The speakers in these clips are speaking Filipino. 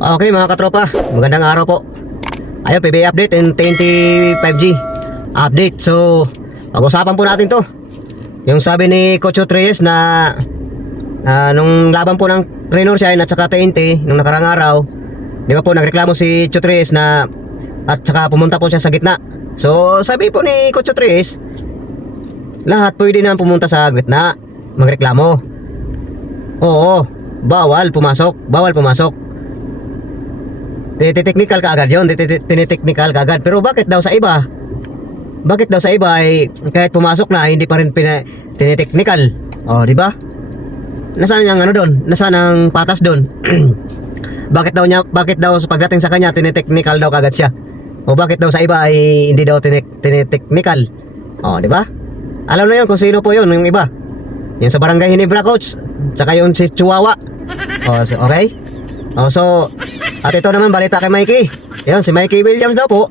Okay mga katropa, magandang araw po. Ayun, PBA update and TNT 5G update. So, pag-usapan po natin to. Yung sabi ni Coach Reyes na nung laban po ng Renorshine at saka TNT nung nakarang araw, di ba po nagreklamo si Coach Reyes na at saka pumunta po siya sa gitna. So, sabi po ni Coach Reyes, lahat pwede na pumunta sa gitna magreklamo. Oo, bawal pumasok. Tinitechnical ka agad yun, tinitechnical ka agad. Pero bakit daw sa iba? Bakit daw sa iba ay kahit pumasok na hindi pa rin tinitechnical? Oh, di ba? Nasaan ang ano doon? Nasaan ang patas doon? Bakit daw sa pagdating sa kanya tinitechnical daw kagad siya? O bakit daw sa iba ay hindi daw tinitechnical? Oh, di ba? Alam na yun kung sino po yun, yung iba. Yung sa Barangay Hinebra coach, saka yung si Chihuahua. Oh, okay? Oh, so at ito naman balita kay Mikey. Yan, si Mikey Williams daw po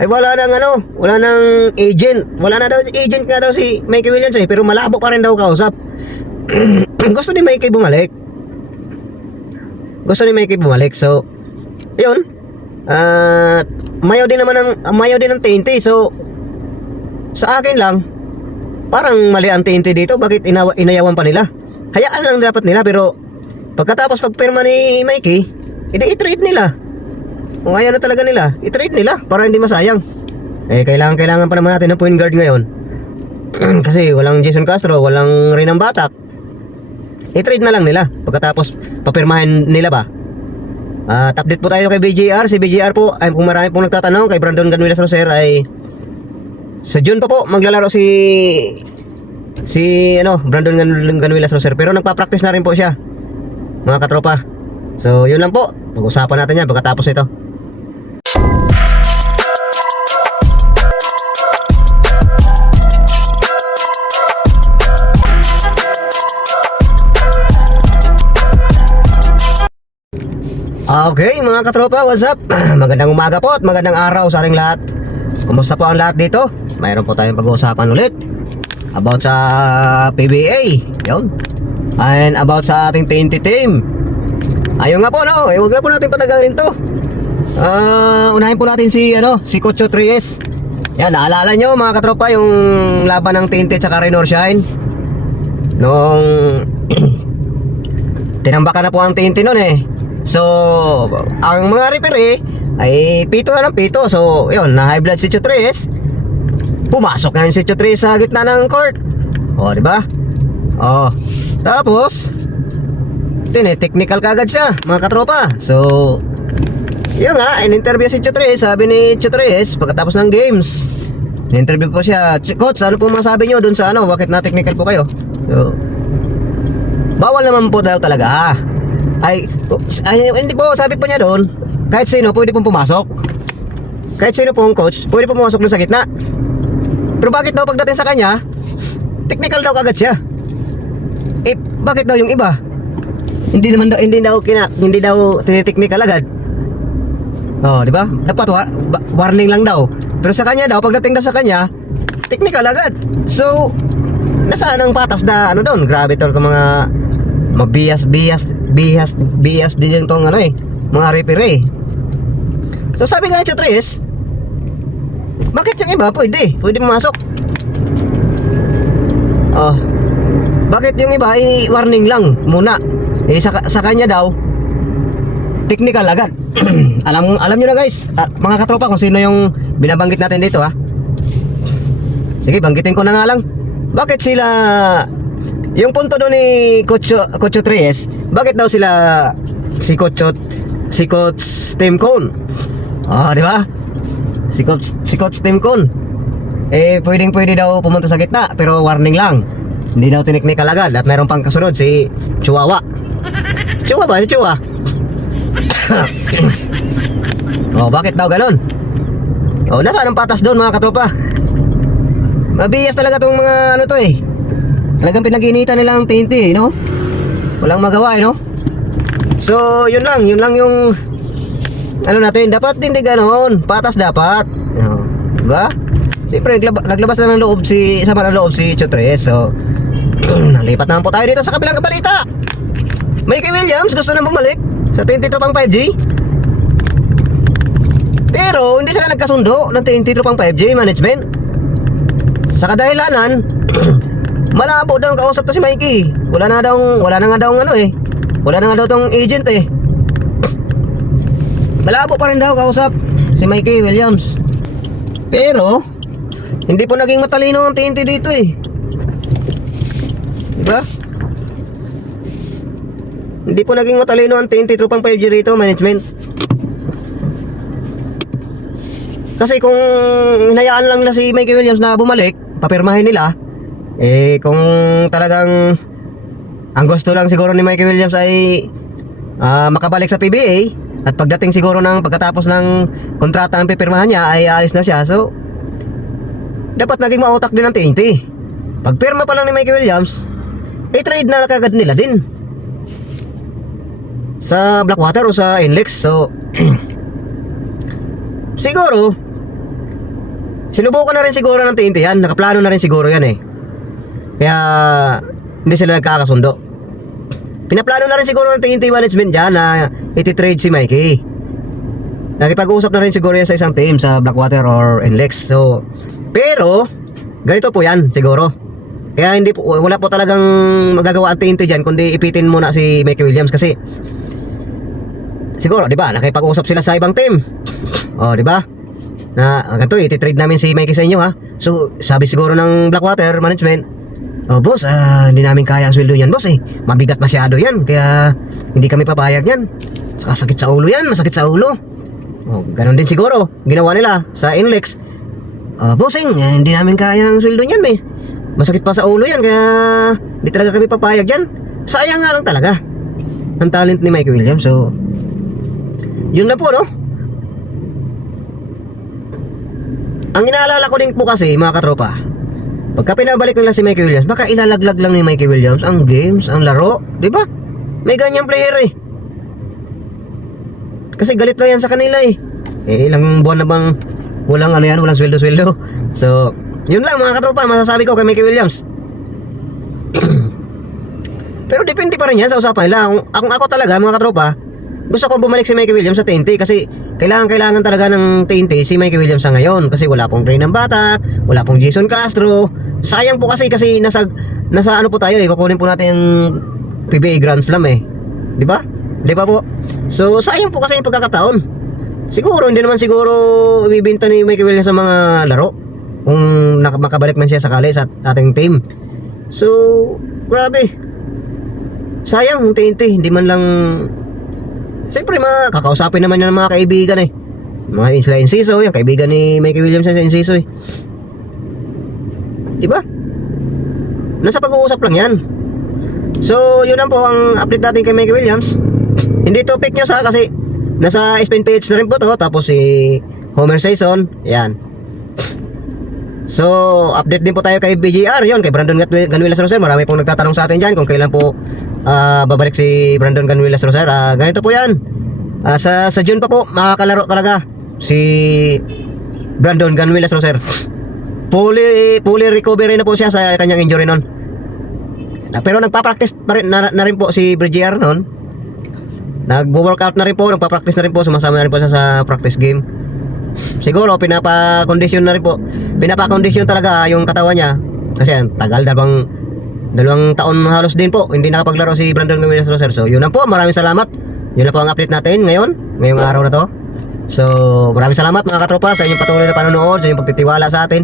ay wala nang agent. Wala na daw agent nga daw si Mikey Williams pero malabo pa rin daw kausap. Gusto ni Mikey bumalik. So, yun. Mayaw din ng TNT. So, sa akin lang, parang mali ang TNT dito. Bakit inayawan pa nila? Hayaan lang dapat nila, pero pagkatapos pagpirma ni Mikey, i-trade nila. Kung ayaw na talaga nila, i-trade nila para hindi masayang. Kailangan pa naman natin ng point guard ngayon. Kasi walang Jason Castro, walang Renan Batak. I-trade na lang nila pagkatapos papirmahin nila ba. Update po tayo kay BJR. Si BJR po, ay kung marami pong nagtatanong, kay Brandon Ganuelas Roser ay sa June pa po maglalaro si Brandon Ganuelas Roser, pero nagpa-practice na rin po siya, mga katropa. So yun lang po, pag-usapan natin yan pagkatapos ito. Okay mga katropa, what's up? Magandang umaga po at magandang araw sa ating lahat. Kumusta po ang lahat dito? Mayroon po tayong pag-uusapan ulit about sa PBA, yun, and about sa ating TNT team. Ayun nga po, no, wag na po natin patagalin to. Unahin po natin si Coach Reyes. Yan, naalala nyo mga katropa yung laban ng TNT at saka Renorshine nung tinambakan na po ang TNT nun eh. So, ang mga referee ay pito na ng pito. So, yun, na high blood si Coach Reyes. Pumasok na yun si Coach Reyes sa gitna ng court. O, di ba? O, tapos tinitechnical kagad siya, mga katropa. So, yun nga, in-interview si Coach Reyes. Sabi ni Coach Reyes, pagkatapos ng games, in-interview po siya, Coach, ano po masabi nyo dun sa bakit na technical po kayo? So, bawal naman po daw talaga. Ay, hindi po, sabi po niya doon, kahit sino pwede pong pumasok. Kahit sino pong coach, pwede pong pumasok doon sa gitna. Pero bakit daw pagdating sa kanya, technical daw kagad siya? Bakit daw yung iba? Hindi daw tinitechnical agad. Oh, di ba? Dapat warning lang daw. Pero sa kanya daw, pagdating daw sa kanya, technical agad. So, nasaan ang patas na doon? Grabe to mga mabiyas din yung tong mga referee. So sabi nga ni Coach Reyes, bakit yung iba pwede pumasok? Oh, bakit yung iba ay warning lang muna? Sa kanya daw technical agad. alam nyo na guys, mga katropa, kung sino yung binabanggit natin dito ha. Sige, banggitin ko na nga lang. Bakit sila, yung punto doon ni Coach Reyes, bakit daw sila si Coach Tim Cone? Ah, di ba? Si Coach Tim Cone. Pwede daw pumunta sa gitna, pero warning lang. Hindi daw tineknikal agad at mayroon pang kasunod si Chihuahua. Chihuahua ba? Si Chihuahua. Oh, bakit daw ganun? Oh, nasaan ang patas doon mga katropa? Mabiyas talaga tong mga talagang pinag-iinitan nila ang TNT, no? Walang magawa, no? So, yun lang yung natin, dapat hindi ganoon, patas dapat. Diba? Siyempre, naglabas na ng loob sama ng loob si Coach Reyes. So, nalipat naman po tayo dito sa kabilang balita. Mikey Williams gusto na bumalik sa sa TNT Tropang 5G. Pero hindi sila nagkasundo ng TNT Tropang 5G management. Sa kadahilanan, malabo daw ang kausap to si Mikey. Wala na nga daw ano eh. Wala na nga daw tong agent eh. Malabo pa rin daw kausap si Mikey Williams. Pero hindi po naging matalino ang TNT dito eh. Diba? Hindi po naging matalino ang TNT Tropang 5G rito management. Kasi kung hinayaan lang nila si Mikey Williams na bumalik, papirmahin nila, eh kung talagang ang gusto lang siguro ni Mikey Williams ay makabalik sa PBA, at pagdating siguro ng pagkatapos ng kontrata ng pipirmahan niya ay aalis na siya, so dapat naging mautak din ng TNT. Pagpirma pa lang ni Mikey Williams, trade na kagad nila din sa Blackwater o sa NLEX. So siguro sinubukan na rin siguro ng TNT yan. Nakaplano na rin siguro yan eh. Kaya hindi sila nagkakasundo. Pinaplano na rin siguro ng TNT management dyan na iti-trade si Mikey. Nakipag-uusap na rin siguro yan sa isang team sa Blackwater or NLEX. So pero ganito po yan siguro. Kaya hindi po, wala po talagang magagawa ang TNT dyan kundi ipitin muna si Mikey Williams. Kasi siguro, di ba, nakipag-usap sila sa ibang team. O, di ba? Na ganito, iti-trade namin si Mikey sa inyo ha. So, sabi siguro ng Blackwater management, oh boss, hindi namin kaya ang sweldo niyan boss eh. Mabigat masyado yan, kaya hindi kami papayag yan. Saka sakit sa ulo yan, masakit sa ulo. Oh, ganun din siguro, ginawa nila sa NLEX. Bossing, hindi namin kaya ang sweldo niyan eh. Masakit pa sa ulo yan, kaya hindi talaga kami papayag yan. Sayang nga lang talaga ang talent ni Mikey Williams. So, yun na po, no? Ang inaalala ko din po kasi, mga katropa, pagka pinabalik nila si Mikey Williams, baka ilalaglag lang ni Mikey Williams ang games, ang laro, di ba? May ganyang player eh. Kasi galit lang yan sa kanila eh. Ilang buwan na bang walang ano yan, walang sweldo-sweldo. So, yun lang mga katropa, masasabi ko kay Mikey Williams. Pero depende pa rin yan sa usapan nila. Kung ako talaga, mga katropa, gusto ko bumalik si Mikey Williams sa TNT kasi kailangan talaga ng TNT si Mikey Williams sa ngayon kasi wala pong Ray ng Batak, wala pong Jason Castro. Sayang po kasi nasa ano po tayo eh, kukunin po natin yung PBA Grand Slam eh. Di ba? Di ba po? So sayang po kasi yung pagkakataon. Siguro hindi naman siguro ibibenta ni Mikey Williams sa mga laro kung makabalik man siya sakali sa ating team. So grabe. Sayang yung TNT, hindi man lang. Siyempre kakausapin naman yan ng mga kaibigan eh. Mga sila Enciso, yung kaibigan ni Mikey Williams sa Enciso eh. Diba? Nasa pag-uusap lang yan. So yun lang po ang update natin kay Mikey Williams. Hindi to fake news ha, kasi nasa SPN page na rin po to. Tapos si Homer Saison, yan. So update din po tayo kay BGR, yun, kay Brandon Ganuelas Roser. Marami pong nagtatanong sa atin dyan kung kailan po babalik si Brandon Ganuelas Roser. Ganito po yan, sa June pa po makakalaro talaga si Brandon Ganuelas Roser. Fully recovery na po siya sa kanyang injury nun. Pero nagpa-practice pa rin, na rin po si BGR nun. Nag-workout na rin po, nagpa-practice na rin po, sumasama na rin po siya sa practice game. Siguro pinapa-condition na rin po. Pinapa-condition talaga yung katawan niya. Kasi tagal, dalawang taon halos din po hindi nakapaglaro si Brandon Ganuelas Roser. So yun na po, maraming salamat. Yun na po ang update natin ngayong araw na to. So maraming salamat mga katropa sa inyong patuloy na panonood, sa inyong pagtitiwala sa atin.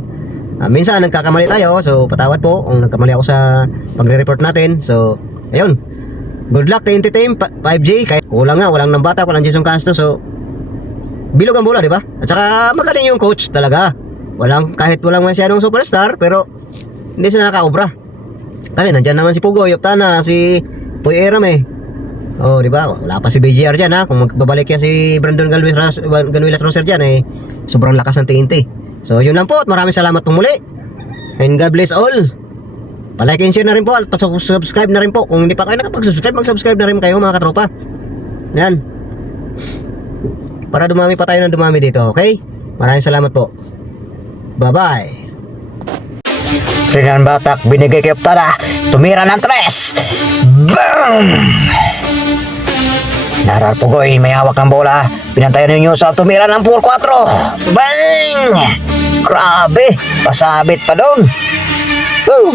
Minsan nagkakamali tayo, so patawad po kung nagkamali ako sa pagre-report natin. So ayun, good luck TNT team 5G. Kahit kulang nga, walang Nambata, walang Jason Castro. So bilog ang bola, di ba? At saka magaling yung coach talaga. Kahit walang masyadong superstar, pero hindi sila nakaobra. Kasi nandyan naman si Pugoy Optana, si Puy Eram eh. Oh, di ba? Wala pa si BGR dyan ha. Kung magbabalik yan si Brandon Ganuelas Roser dyan eh, sobrang lakas ng TNT. So yun lang po, at maraming salamat po muli. And God bless all. Palike and share na rin po, at subscribe na rin po. Kung hindi pa kayo nakapag-subscribe, mag-subscribe na rin kayo mga katropa. Yan, para dumami pa tayo ng dumami dito, okay? Maraming salamat po. Bye-bye. Renan Batak, binigay kay Optana. Tumira ng 3. Boom! Nararpugoy, may hawak ng bola. Pinantayan ninyo sa tumira ng 4-4. Bang! Grabe, pasabit pa doon. Woo!